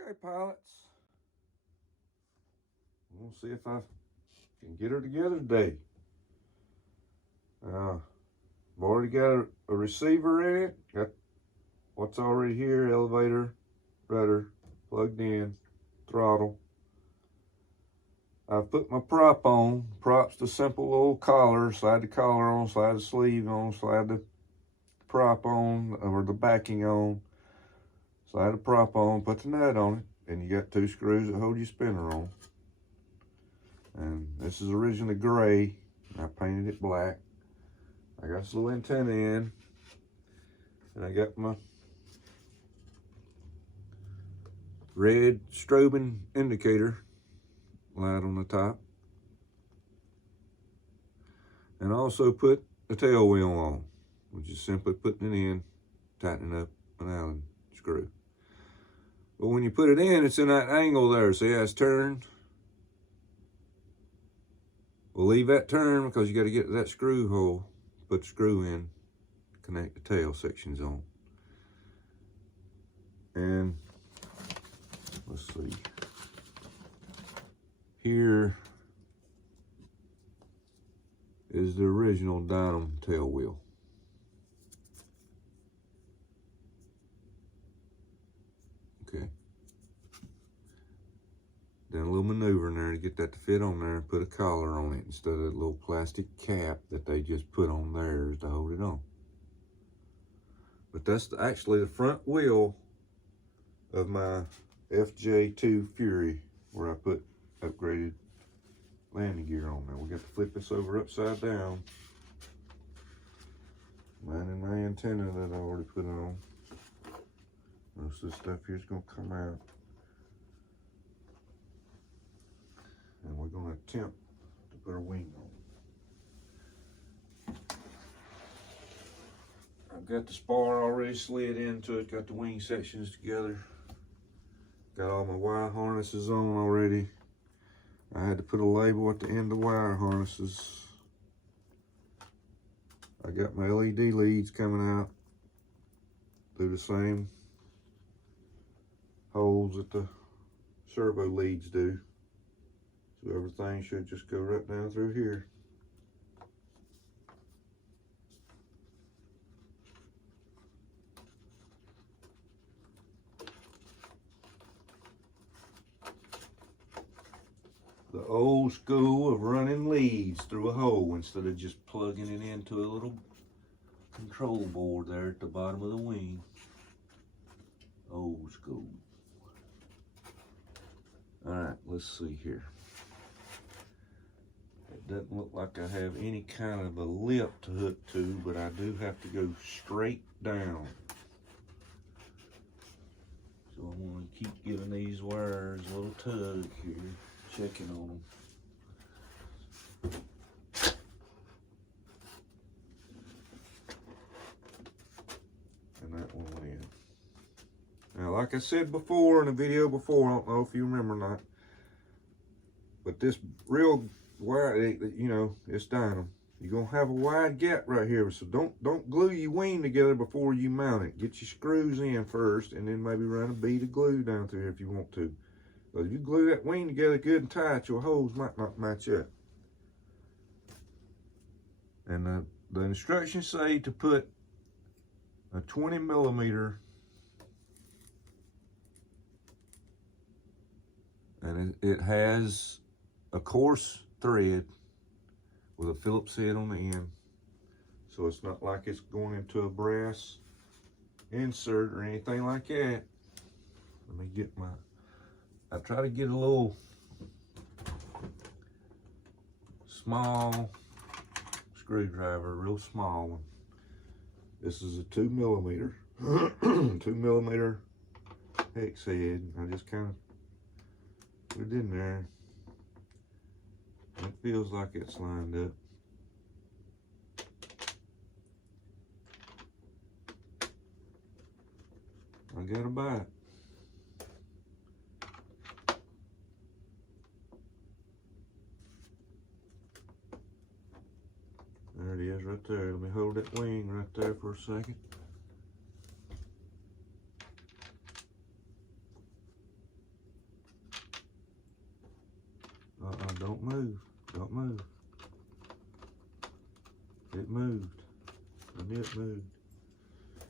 Okay, pilots. We'll see if I can get her together today. I've already got a receiver in it. Got what's already here, elevator, rudder, plugged in, throttle. I've put my prop on. Prop's the simple little collar. Slide the collar on, slide the sleeve on, slide the prop on, or the backing on. Slide the prop on, put the nut on it, and you got 2 screws that hold your spinner on. And this is originally gray. I painted it black. I got this little antenna in, and I got my red strobing indicator light on the top. And I also put the tail wheel on, which is simply putting it in, tightening up an Allen screw. But when you put it in, it's in that angle there. See how it's turned? We'll leave that turn because you got to get to that screw hole, put the screw in, connect the tail sections on. And let's see. Here is the original Dynam tail wheel. Okay. Done a little maneuver in there to get that to fit on there and put a collar on it instead of that little plastic cap that they just put on there to hold it on. But that's actually the front wheel of my FJ2 Fury, where I put upgraded landing gear on there. We got to flip this over upside down. Lining my antenna that I already put on. Most of this stuff here is going to come out. And we're going to attempt to put a wing on. I've got the spar already slid into it, got the wing sections together. Got all my wire harnesses on already. I had to put a label at the end of the wire harnesses. I got my LED leads coming out through the same holes that the servo leads do. So everything should just go right down through here. The old school of running leads through a hole instead of just plugging it into a little control board there at the bottom of the wing. Old school. All right, let's see here. It doesn't look like I have any kind of a lip to hook to, but I do have to go straight down. So I'm going to keep giving these wires a little tug here, checking on them. And that one went in. Now, like I said before in the video before, I don't know if you remember or not, but this real wire, you know, it's Dynam. You're gonna have a wide gap right here, so don't glue your wing together before you mount it. Get your screws in first, and then maybe run a bead of glue down through here if you want to. But if you glue that wing together good and tight, your holes might not match up. And the instructions say to put a 20 millimeter, and it has a coarse thread with a Phillips head on the end, so it's not like it's going into a brass insert or anything like that. Let me get my, I try to get a little small screwdriver, real small one. This is a 2 millimeter 2 millimeter hex head. I just kind of put it in there. It feels like it's lined up. I got a bite. There it is right there. Let me hold that wing right there for a second. move. Don't move. It moved. And it moved.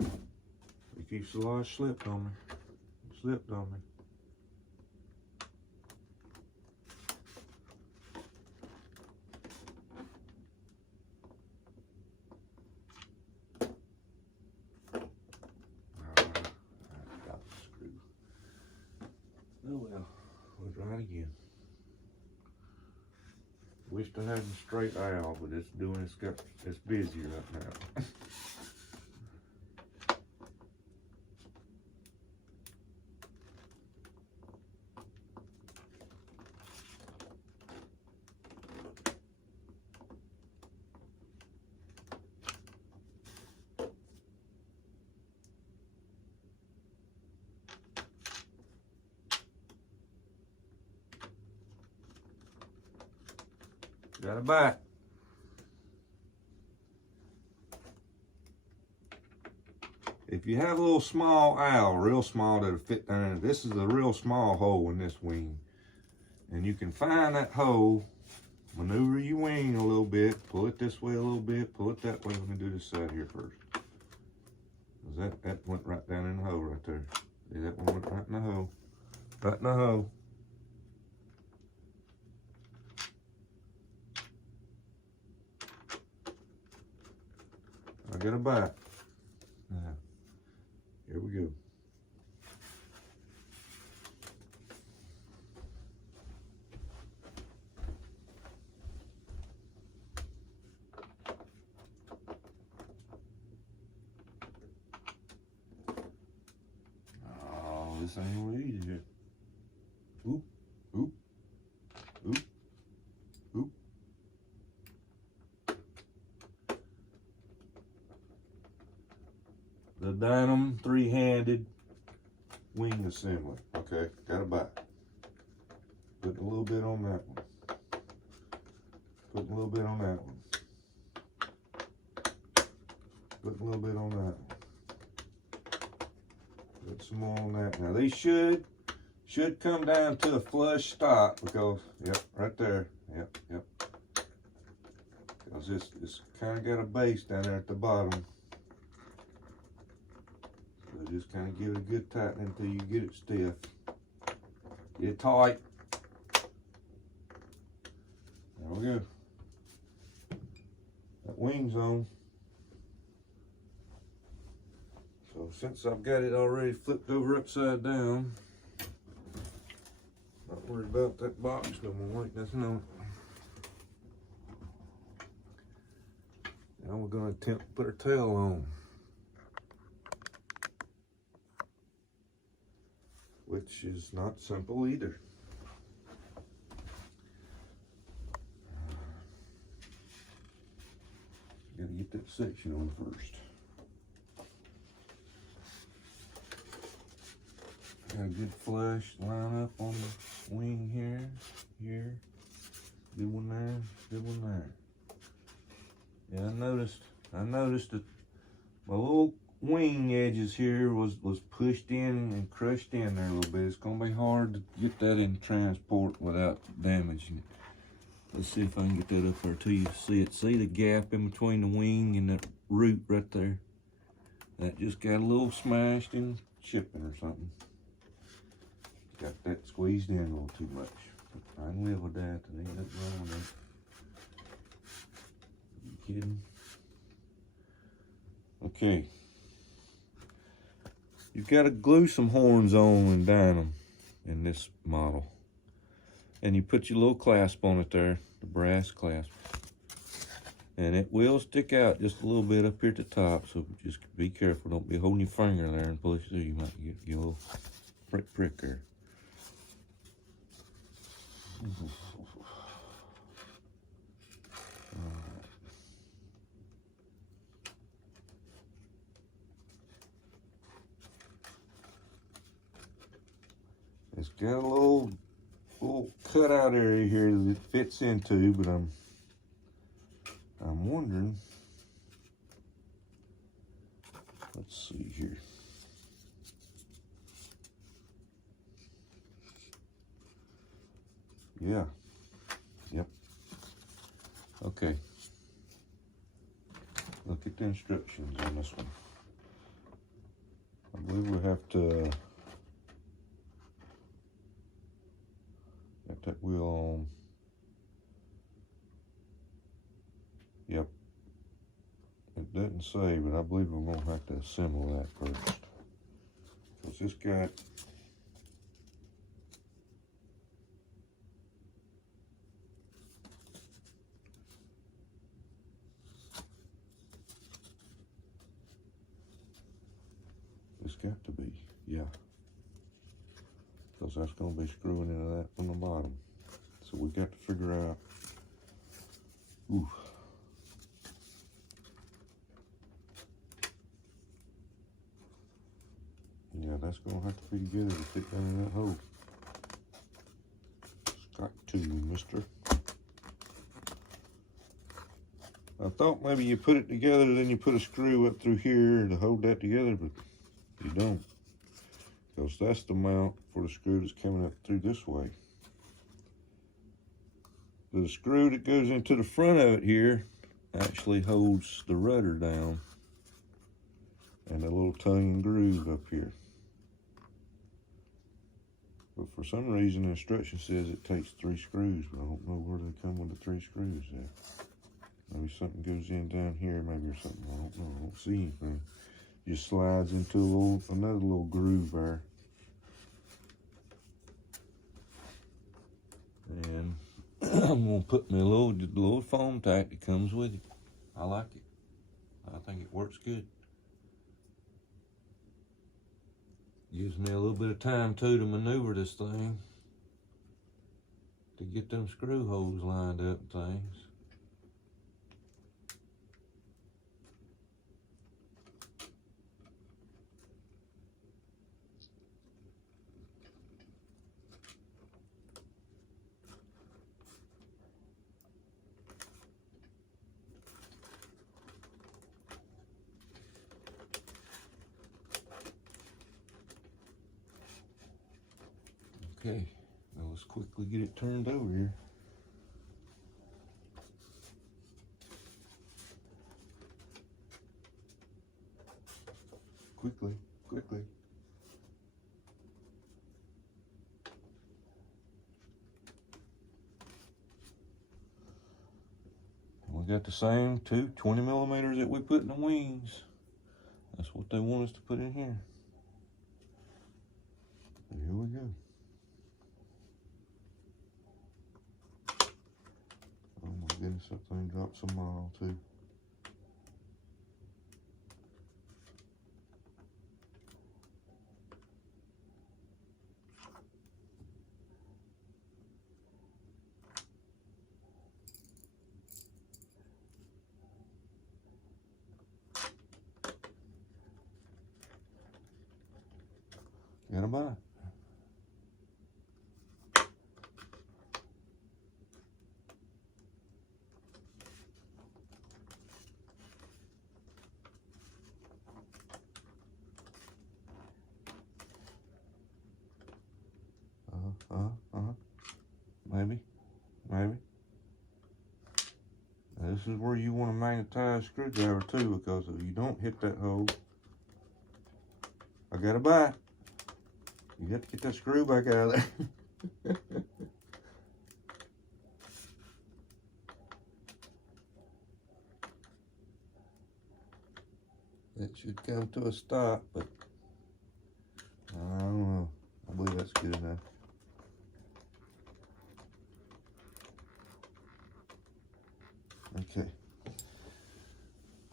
It keeps a lot slipped on me. It slipped on me. Oh well, we'll try it again. Wished I had a straight aisle, but it's busy right now. Got a bite. If you have a little small owl, real small, that'll fit down there, this is a real small hole in this wing. And you can find that hole, maneuver your wing a little bit, pull it this way a little bit, pull it that way. Let me do this side here first. That went right down in the hole right there. See, that one went right in the hole. Right in the hole. I got a bite. Now, here we go. Oh, this ain't what easy here. Oop, oop, oop, oop. The Dynam 3-handed wing assembly. Okay, got a bite. Putting a little bit on that one. Putting a little bit on that one. Putting a little bit on that one. Put some more on that. Now these should come down to a flush stop because, yep, right there. Yep, yep. Because it's kind of got a base down there at the bottom. So just kind of give it a good tightening until you get it stiff. Get it tight. There we go. That wing's on. So since I've got it already flipped over upside down, not worried about that box no more. Ain't nothing on it. Now we're going to attempt to put our tail on, which is not simple either. Gotta get that section on first. Got a good flush line up on the wing here, good one there, good one there. Yeah, I noticed that my little wing edges here was pushed in and crushed in there a little bit. It's gonna be hard to get that in transport without damaging it. Let's see if I can get that up there to you. See the gap in between the wing and the root right there? That just got a little smashed in shipping or something. Got that squeezed in a little too much. I can live with that. There ain't nothing wrong with that. You kidding? Okay. You've got to glue some horns on in Dynam in this model. And you put your little clasp on it there, the brass clasp. And it will stick out just a little bit up here at the top, so just be careful. Don't be holding your finger there and pull it through. You might get a little prick there. It's got a little cutout area here that it fits into, but I'm wondering. Let's see here. Yeah. Yep. Okay. Look at the instructions on this one. I believe we have to get that wheel on. Yep. It doesn't say, but I believe we're going to have to assemble that first. Because this got to be, yeah. Because that's going to be screwing into that from the bottom. So we got to figure out, ooh. Yeah, that's going to have to be together to fit down in that hole. It's got to, mister. I thought maybe you put it together, then you put a screw up through here to hold that together, but you don't. Because that's the mount for the screw that's coming up through this way. The screw that goes into the front of it here actually holds the rudder down and a little tongue and groove up here. But for some reason the instruction says it takes 3 screws, but I don't know where they come with the 3 screws there. Maybe something goes in down here, maybe, or something. I don't know. I don't see anything. Just slides into another little groove there. And I'm gonna put me a little foam tack that comes with it. I like it. I think it works good. Gives me a little bit of time too to maneuver this thing to get them screw holes lined up and things. Okay, now let's quickly get it turned over here. Quickly. We got the same 20 millimeters that we put in the wings. That's what they want us to put in here. So here we go. Oh my goodness, that thing dropped some mile too. Got a bite. Maybe. Now, this is where you want a magnetized screwdriver too, because if you don't hit that hole, I got a bite. You have to get that screw back out of there. It should come to a stop, but I don't know. I believe that's good enough. Okay.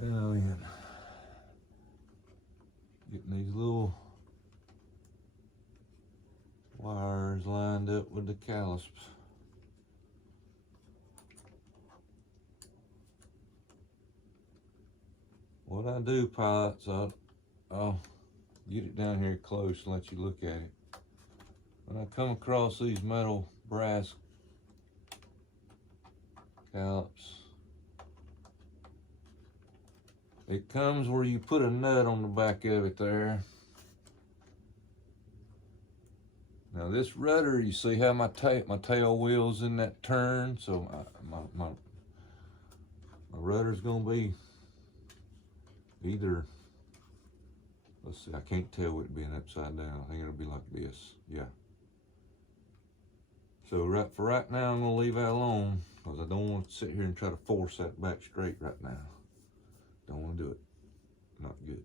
Now then, getting these little wires lined up with the calisps. What I do, pilots, I'll get it down here close and let you look at it. When I come across these metal brass calisps, it comes where you put a nut on the back of it there. Now this rudder, you see how my tail wheel's in that turn, so My rudder's gonna be either, let's see, I can't tell with it being upside down. I think it'll be like this, yeah. So for right now, I'm gonna leave that alone because I don't want to sit here and try to force that back straight right now. Don't want to do it, not good.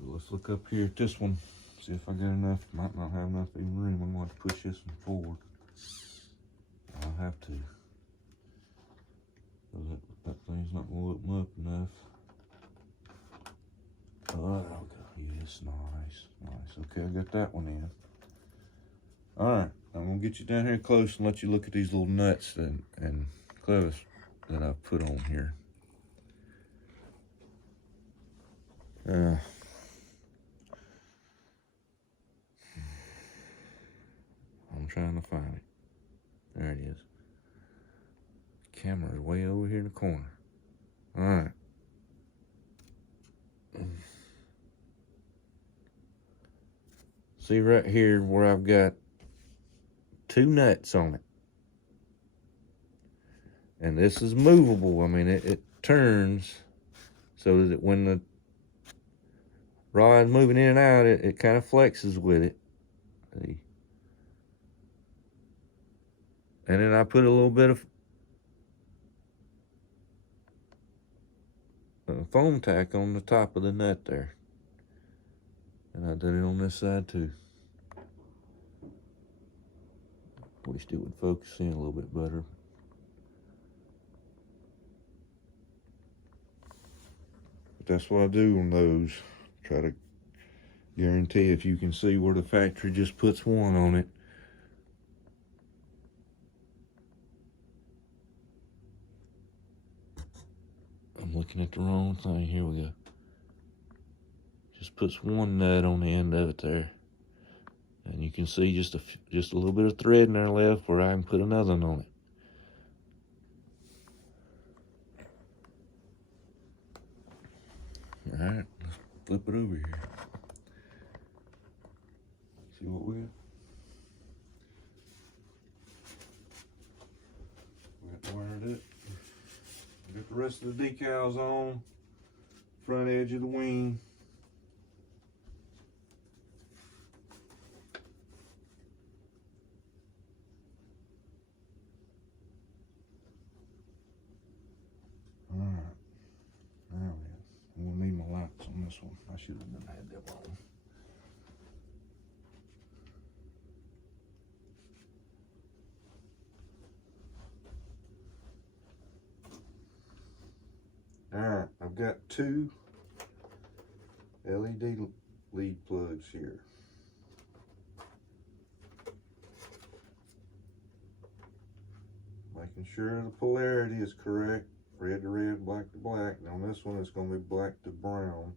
But let's look up here at this one, see if I got enough. Might not have enough even room. I'm gonna have to push this one forward. I'll have to. That thing's not gonna open up enough. Oh, okay. Yes, nice. Okay, I got that one in. All right, I'm gonna get you down here close and let you look at these little nuts and clevis that I've put on here. I'm trying to find it. There it is. Camera's way over here in the corner. All right. See right here where I've got 2 nuts on it. And this is movable. I mean, it turns so that when the rod's moving in and out, it kind of flexes with it. See? And then I put a little bit of foam tack on the top of the nut there. And I did it on this side too. Wished it would focus in a little bit better. But that's what I do on those. Try to guarantee if you can see where the factory just puts one on it. I'm looking at the wrong thing. Here we go. Just puts one nut on the end of it there. And you can see just a little bit of thread in there left where I can put another one on it. All right, let's flip it over here. See what we got? We got wired up. We got the rest of the decals on. Front edge of the wing. On this one, I should have had that one. All right, I've got 2 LED lead plugs here. Making sure the polarity is correct. Red to red, black to black. Now on this one, it's going to be black to brown.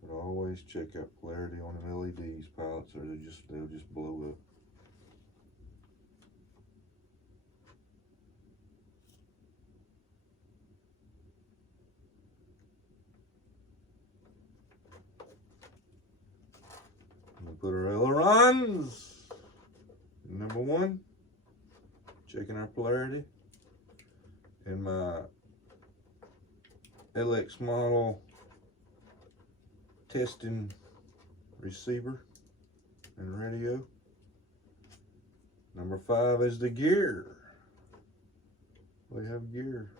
But always check out polarity on the LEDs, pilots, or they'll just blow up. I'm gonna put our ailerons. Number 1, checking our polarity. And my LX model testing receiver and radio. Number 5 is the gear. We have gear.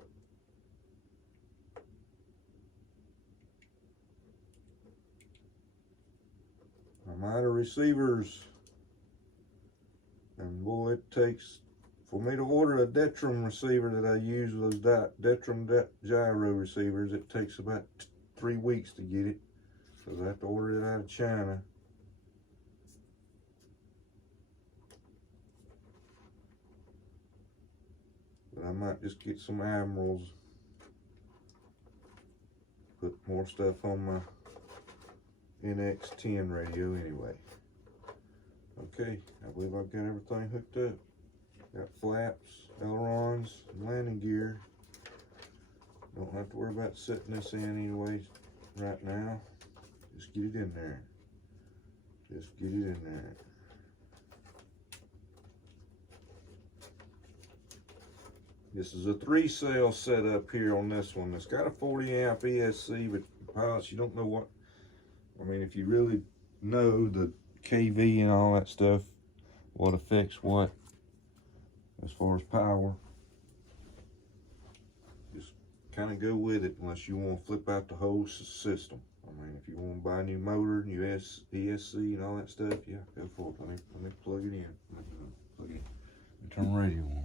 I'm out of receivers. And boy, it takes, for me to order a Dynam receiver that I use, those Dynam gyro receivers, it takes about 3 weeks to get it. Because I have to order it out of China. But I might just get some Admirals. Put more stuff on my NX10 radio anyway. Okay, I believe I've got everything hooked up. Got flaps, ailerons, landing gear. Don't have to worry about setting this in anyway right now. Just get it in there. Just get it in there. This is a 3-cell setup here on this one. It's got a 40 amp ESC, but pilots, you don't know what, I mean, if you really know the KV and all that stuff, what affects what as far as power, just kind of go with it unless you want to flip out the whole system. I mean, if you want to buy a new motor, new ESC and all that stuff, yeah, go for it. Let me plug it in. Plug it in. Turn the radio on.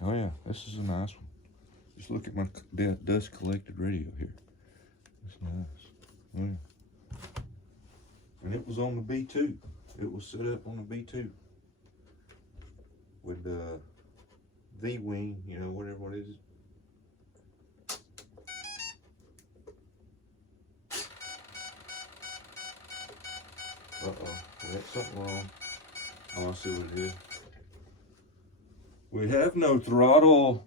Oh yeah, this is a nice one. Just look at my dust collected radio here. It's nice. Oh yeah. And it was on the B2. It was set up on the B2 with the V-wing, you know, whatever it is. Uh-oh, we got something wrong. Oh, I see what it is. We have no throttle,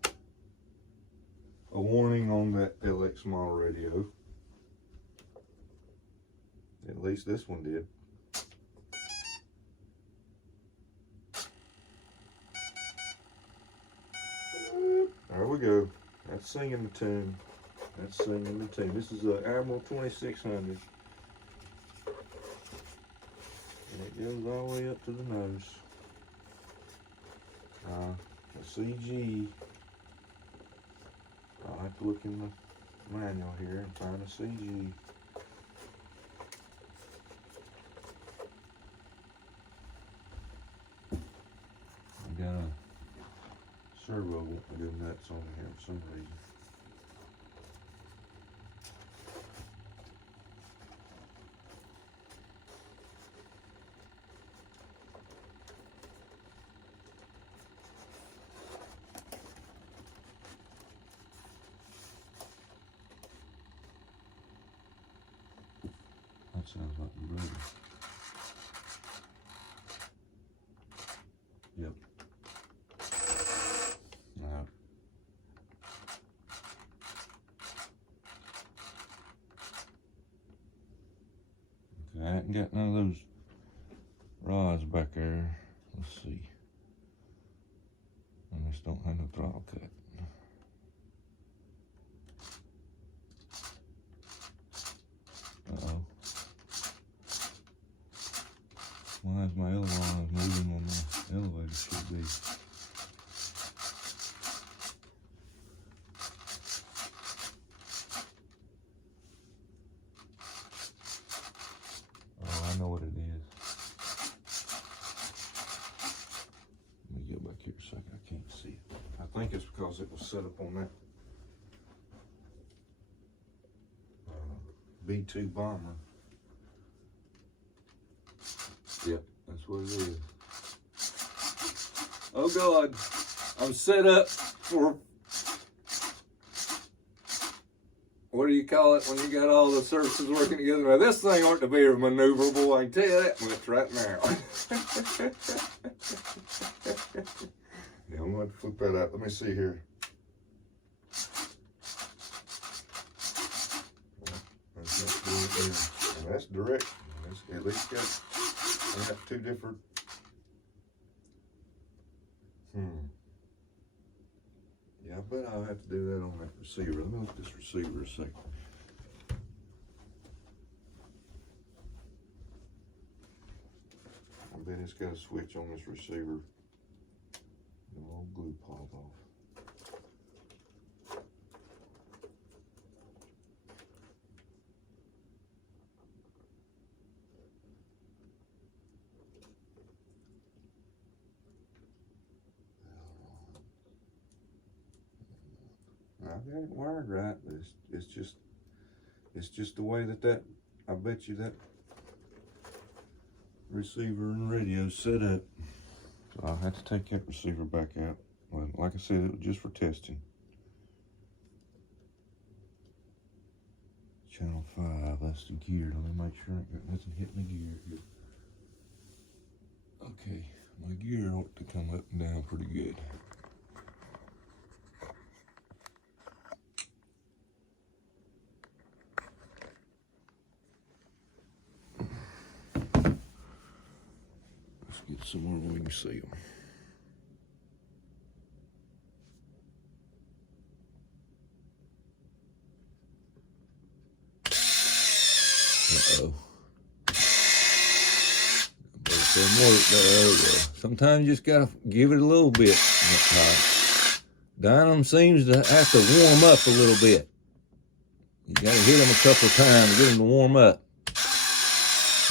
a warning on that LX model radio. At least this one did. There we go. That's singing the tune. That's singing the tune. This is a Admiral 2600. And it goes all the way up to the nose. The CG. I'll have to look in the manual here and find a CG. I got a servo won't go nuts on here for some reason. That sounds like the brother. Yep. No. Okay, I haven't got none of those rods back there. Let's see. I just don't have no throttle cut. Uh-oh. Why is my aileron moving when my elevator should be? Oh, I know what it is. Let me get back here a second. I can't see it. I think it's because it was set up on that B2 bomber. Yep, that's what it is. Oh God, I'm set up for, what do you call it when you got all the surfaces working together? Now this thing ought to be maneuverable, I can tell you that much right now. Yeah, I'm going to flip that out. Let me see here. That's direct. That's at least got. I have two different. Yeah, I bet I'll have to do that on that receiver. Let me look at this receiver a second. I bet it's got a switch on this receiver. The old glue popped off. I've got it wired right, but it's just the way that I bet you that receiver and radio set up. So I'll have to take that receiver back out. Well, like I said, it was just for testing. Channel 5, that's the gear. Let me make sure I ain't got nothing hitting the gear here. Okay, my gear ought to come up and down pretty good. Get somewhere where we can see them. Uh-oh. Some work there. Sometimes you just gotta give it a little bit. Dynam seems to have to warm up a little bit. You gotta hit them a couple of times to get them to warm up.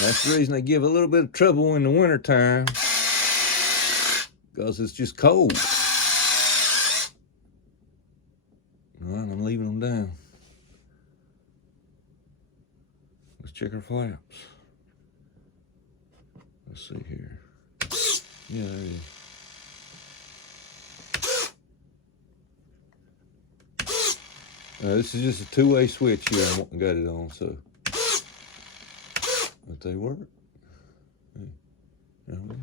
That's the reason they give a little bit of trouble in the winter time, because it's just cold. All right, I'm leaving them down. Let's check our flaps. Let's see here. Yeah, there it is. This is just a two-way switch here. I got it on, so. But they work. Hey, there we go.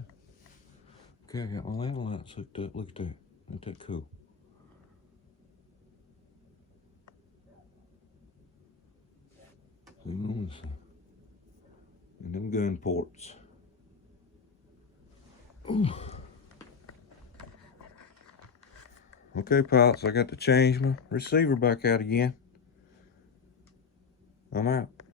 Okay, I got my landing lights hooked up. Look at that. Ain't that cool? See on this side. And them gun ports. Ooh. Okay, pilots, I got to change my receiver back out again. I'm out.